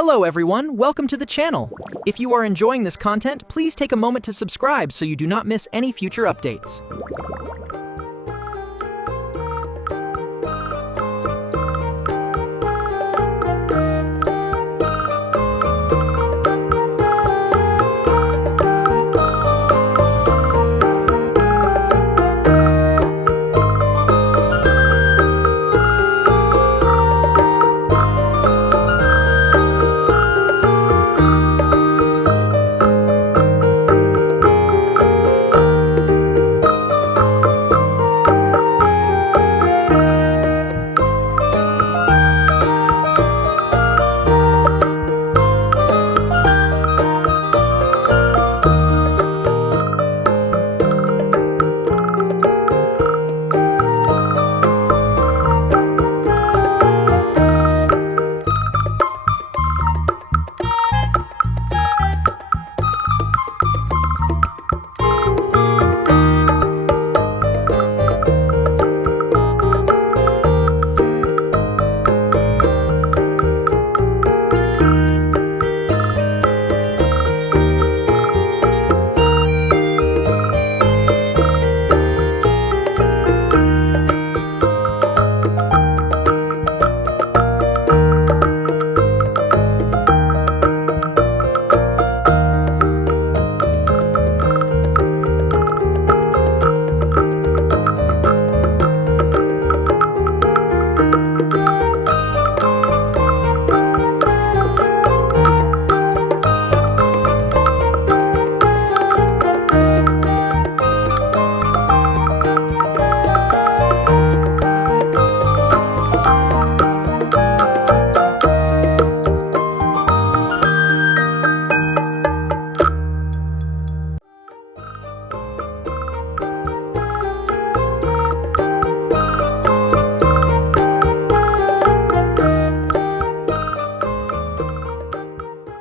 Hello everyone, welcome to the channel. If you are enjoying this content, please take a moment to subscribe so you do not miss any future updates.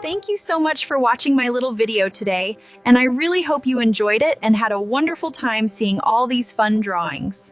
Thank you so much for watching my little video today, and I really hope you enjoyed it and had a wonderful time seeing all these fun drawings.